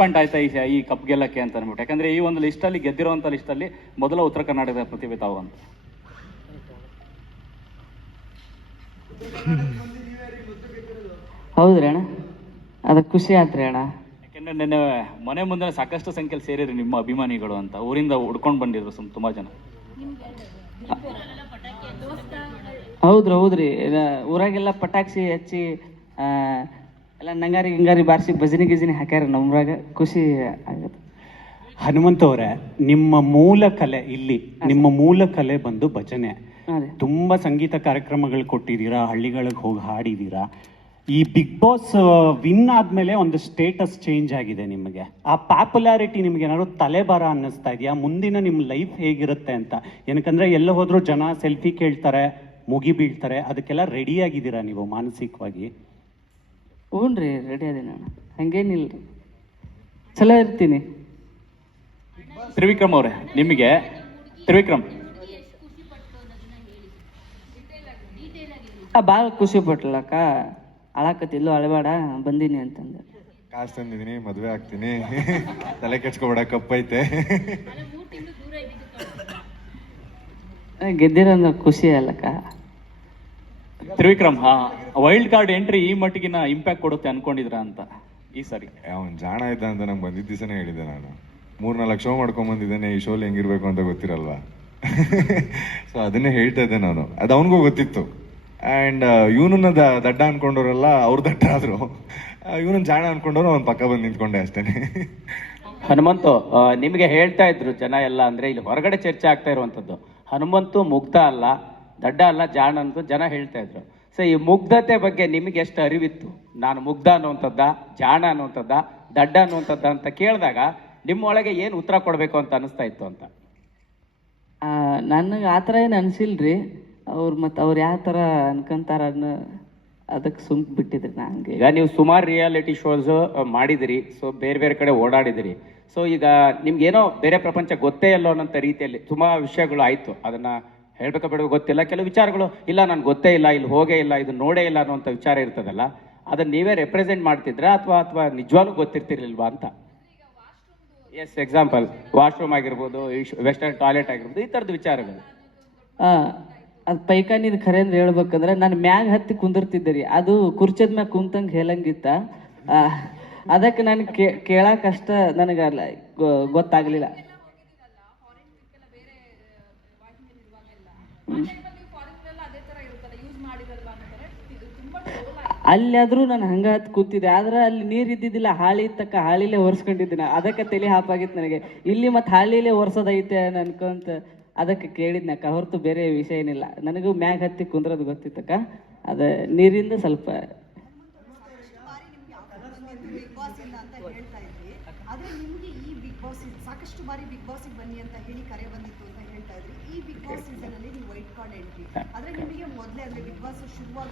Point ಆಯ್ತಾ ಈ cup ಗೆಲ್ಲಕ್ಕೆ ಅಂತ ಅಂದ್ಬಿಟ್ಟು. ಯಾಕಂದ್ರೆ ಈ ಒಂದು ಲಿಸ್ಟಲ್ಲಿ ಗೆದ್ದಿರುವಂಥ ಲಿಸ್ಟಲ್ಲಿ ಮೊದಲ ಉತ್ತರ ಕರ್ನಾಟಕದ ಪ್ರತಿಭೆ ತಾವು ಅಂತ. ಹೌದ್ರಿ ಅಣ್ಣ, ಅದಕ್ಕೆ ಖುಷಿ ಆತ್ರಿ ಅಣ್ಣ. ಯಾಕೆಂದ್ರೆ ನೆನ್ನೆ ಮನೆ ಮುಂದೆ ಸಾಕಷ್ಟು ಸಂಖ್ಯೆಯಲ್ಲಿ ಸೇರಿರಿ ನಿಮ್ಮ ಅಭಿಮಾನಿಗಳು ಅಂತ, ಊರಿಂದ ಹುಡ್ಕೊಂಡು ಬಂದಿದ್ರು ತುಂಬಾ ಜನ. ಹೌದ್ರಿ ಊರಾಗೆಲ್ಲ ಪಟಾಕ್ಷಿ ಹಚ್ಚಿ ಎಲ್ಲ ನಂಗಾರಿ ಹಿಂಗಾರಿ ಬಾರಿಸಿ ಭಜನೆ ಗಿಜನಿ ಹಾಕ್ಯಾರ. ನಮ್ರಾಗ ಖುಷಿ ಆಗತ್ತೆ. ಹನುಮಂತ ಅವರೇ, ನಿಮ್ಮ ಮೂಲ ಕಲೆ ಇಲ್ಲಿ, ನಿಮ್ಮ ಮೂಲ ಕಲೆ ಬಂದು ಭಜನೆ. ತುಂಬಾ ಸಂಗೀತ ಕಾರ್ಯಕ್ರಮಗಳು ಕೊಟ್ಟಿದ್ದೀರಾ, ಹಳ್ಳಿಗಳಿಗೆ ಹೋಗಿ ಹಾಡಿದ್ದೀರಾ. ಈ ಬಿಗ್ ಬಾಸ್ ವಿನ್ ಆದ್ಮೇಲೆ ಒಂದು ಸ್ಟೇಟಸ್ ಚೇಂಜ್ ಆಗಿದೆ ನಿಮಗೆ. ಆ ಪಾಪ್ಯುಲಾರಿಟಿ ನಿಮ್ಗೆ ಏನಾದ್ರು ತಲೆಬಾರ ಅನ್ನಿಸ್ತಾ ಇದೆಯಾ? ಮುಂದಿನ ನಿಮ್ಮ ಲೈಫ್ ಹೇಗಿರುತ್ತೆ ಅಂತ. ಏನಕ್ಕಂದ್ರೆ ಎಲ್ಲ ಹೋದ್ರು ಜನ ಸೆಲ್ಫಿ ಕೇಳ್ತಾರೆ, ಮುಗಿ ಬೀಳ್ತಾರೆ, ಅದಕ್ಕೆಲ್ಲ ರೆಡಿ ಆಗಿದ್ದೀರಾ ನೀವು ಮಾನಸಿಕವಾಗಿ? ಹ್ಞೂನ್ರಿ, ರೆಡಿ ಅದೇನ, ಹಂಗೇನಿಲ್ರಿ, ಚಲೋ ಇರ್ತೀನಿ. ತ್ರಿವಿಕ್ರಮ್ ಅವರೇ, ನಿಮಗೆ ತ್ರಿವಿಕ್ರಮ್ ಭಾಳ ಖುಷಿ ಪಟ್ಲಕ್ಕ. ಅಳಾಕತ್ತಿದ್ಲು, ಅಳಬೇಡ ಬಂದೀನಿ ಅಂತಂದೆ. ಕಾಸು ತಂದಿದ್ದೀನಿ, ಮದುವೆ ಆಗ್ತೀನಿ, ತಲೆ ಕೆಡ್ಸ್ಕೊಬೇಡ, ಕಪ್ಪೈತೆ. ಗೆದ್ದಿರಂದ್ರೆ ಖುಷಿ ಅಲ್ಲಕ್ಕ. ತ್ರಿವಿಕ್ರಮ್, ವೈಲ್ಡ್ ಕಾರ್ಡ್ ಎಂಟ್ರಿ ಈ ಮಟ್ಟಿಗಿನ ಇಂಪ್ಯಾಕ್ಟ್ ಕೊಡುತ್ತೆ ಅನ್ಕೊಂಡಿದ್ರ ಅಂತ ಈ ಸರಿ? ಅವ್ನು ಜಾಣ ಇದ್ದ ಅಂತ ನಂಗೆ ಬಂದಿದ್ದ ದಿವಸನೇ ಹೇಳಿದ್ದೆ. ನಾನು 3-4 ಶೋ ಮಾಡ್ಕೊಂಡ್ ಬಂದಿದ್ದೇನೆ, ಈ ಶೋಲಿ ಹೆಂಗಿರ್ಬೇಕು ಅಂತ ಗೊತ್ತಿರಲ್ವಾ. ಸೊ ಅದನ್ನೇ ಹೇಳ್ತಾ ಇದ್ದೆ ನಾನು. ಅದು ಅವನಿಗೂ ಗೊತ್ತಿತ್ತು. ಆ್ಯಂಡ್ ಇವನನ್ನ ದಡ್ಡ ಅನ್ಕೊಂಡವ್ರಲ್ಲ ಅವ್ರು ದಡ್ಡ ಆದ್ರು, ಇವನನ್ನ ಜಾಣ ಅನ್ಕೊಂಡವ್ರು ಅವ್ನ ಪಕ್ಕ ಬಂದು ನಿಂತ್ಕೊಂಡೆ ಅಷ್ಟೇನೆ. ಹನುಮಂತು, ನಿಮಗೆ ಹೇಳ್ತಾ ಇದ್ರು ಜನ ಎಲ್ಲ, ಅಂದ್ರೆ ಇಲ್ಲಿ ಹೊರಗಡೆ ಚರ್ಚೆ ಆಗ್ತಾ ಇರುವಂಥದ್ದು, ಹನುಮಂತು ಮುಗ್ಧ ಅಲ್ಲ, ದಡ್ಡ ಅಲ್ಲ, ಜಾಣ ಅಂತ ಜನ ಹೇಳ್ತಾ ಇದ್ರು. ಸೊ ಈ ಮುಗ್ಧತೆ ಬಗ್ಗೆ ನಿಮಗೆ ಎಷ್ಟು ಅರಿವಿತ್ತು? ನಾನು ಮುಗ್ಧ ಅನ್ನುವಂಥದ್ದ, ಜಾಣ ಅನ್ನುವಂಥದ್ದ, ದಡ್ಡ ಅನ್ನುವಂಥದ್ದ ಅಂತ ಕೇಳಿದಾಗ ನಿಮ್ಮೊಳಗೆ ಏನು ಉತ್ತರ ಕೊಡಬೇಕು ಅಂತ ಅನಿಸ್ತಾ ಇತ್ತು ಅಂತ? ನನಗೆ ಆ ಥರ ಏನು ಅನಿಸಿಲ್ರಿ. ಅವ್ರು ಯಾವ ಥರ ಅನ್ಕೊಂತಾರ ಅದಕ್ಕೆ ಸುಮ್ಕ್ ಬಿಟ್ಟಿದ್ರಿ. ನಂಗೆ ಈಗ ನೀವು ಸುಮಾರು ರಿಯಾಲಿಟಿ ಶೋಸ್ ಮಾಡಿದಿರಿ, ಸೊ ಬೇರೆ ಬೇರೆ ಕಡೆ ಓಡಾಡಿದಿರಿ. ಸೊ ಈಗ ನಿಮ್ಗೇನೋ ಬೇರೆ ಪ್ರಪಂಚ ಗೊತ್ತೇ ಇಲ್ಲೋ ಅನ್ನೋಂಥ ರೀತಿಯಲ್ಲಿ ಸುಮಾರು ವಿಷಯಗಳು ಆಯಿತು. ಅದನ್ನು ಹೇಳ್ಬೇಕಾ ಬೇಡ ಗೊತ್ತಿಲ್ಲ, ಕೆಲವು ವಿಚಾರಗಳು ಇಲ್ಲ ನನಗೆ ಗೊತ್ತೇ ಇಲ್ಲ, ಇಲ್ಲಿ ಹೋಗೇ ಇಲ್ಲ, ಇದು ನೋಡೇ ಇಲ್ಲ ಅನ್ನೋಂಥ ವಿಚಾರ ಇರ್ತದಲ್ಲ, ಅದನ್ನು ನೀವೇ ರೆಪ್ರೆಸೆಂಟ್ ಮಾಡ್ತಿದ್ರಾ ಅಥವಾ ನಿಜವಾಗ್ಲೂ ಗೊತ್ತಿರ್ತಿರ್ಲಿಲ್ವಾ ಅಂತ? ಎಸ್, ಎಕ್ಸಾಂಪಲ್ ವಾಶ್ರೂಮ್ ಆಗಿರ್ಬೋದು, ವೆಸ್ಟರ್ನ್ ಟಾಯ್ಲೆಟ್ ಆಗಿರ್ಬೋದು, ಈ ಥರದ ವಿಚಾರಗಳು. ಅದು ಪೈಖಾನಿದು ಖರೆ ಅಂದ್ರೆ ಹೇಳ್ಬೇಕಂದ್ರೆ ನಾನು ಮ್ಯಾಗ ಹತ್ತಿ ಕುಂದಿರ್ತಿದ್ದೆ ರೀ. ಅದು ಕುರ್ಚದ ಮ್ಯಾಗ ಕುಂತಂಗೆ ಹೇಳಂಗಿತ್ತ. ಅದಕ್ಕೆ ನನಗೆ ಕೇಳಕ್ಕಷ್ಟ ನನಗೆ ಗೊತ್ತಾಗಲಿಲ್ಲ. ಅಲ್ಲಾದ್ರೂ ನಾನು ಹಂಗ ಹತ್ತು ಕೂತಿದ್ದೆ, ಆದ್ರೆ ಅಲ್ಲಿ ನೀರು ಇದ್ದಿದ್ದಿಲ್ಲ, ಹಾಳಿ ತಕ್ಕ ಹಾಳಿಲೇ ಒರೆಸ್ಕೊಂಡಿದ್ದೀನಿ. ಅದಕ್ಕೆ ತಲೆ ಹಾಪಾಗಿತ್ತು ನನಗೆ. ಇಲ್ಲಿ ಮತ್ತೆ ಹಾಳಿಲೇ ಒರೆಸೋದೈತೆ ಅನ್ಕೊಂತ ಅದಕ್ಕೆ ಕೇಳಿದ್ನಕ್ಕ, ಹೊರತು ಬೇರೆ ವಿಷಯ ಏನಿಲ್ಲ. ನನಗೂ ಮ್ಯಾಗ ಹತ್ತಿ ಕುಂದ್ರದು ಗೊತ್ತಿತ್ತಕ್ಕ, ಅದ ನೀರಿಂದ ಸ್ವಲ್ಪ ಸಾಕಷ್ಟು ಬಾರಿ ಬಿಗ್ ಬಾಸ್ ಬನ್ನಿ ಅಂತ ಹೇಳಿ ಕರೆ ಬಂದಿತ್ತು ಅಂತ ಹೇಳ್ತಾ ಇದ್ರಿ. ಈ ಬಿಗ್ ಬಾಸ್ ಸೀಸನ್ ಅಲ್ಲಿ ನೀವು ವೈಟ್ ಕಾರ್ಡ್ ಎಂಟ್ರಿ ಆದ್ರೆ ನಿಮಗೆ ಮೊದಲೇ ಅಂದ್ರೆ ಬಿಗ್ ಬಾಸ್ ಶುರುವಾಗ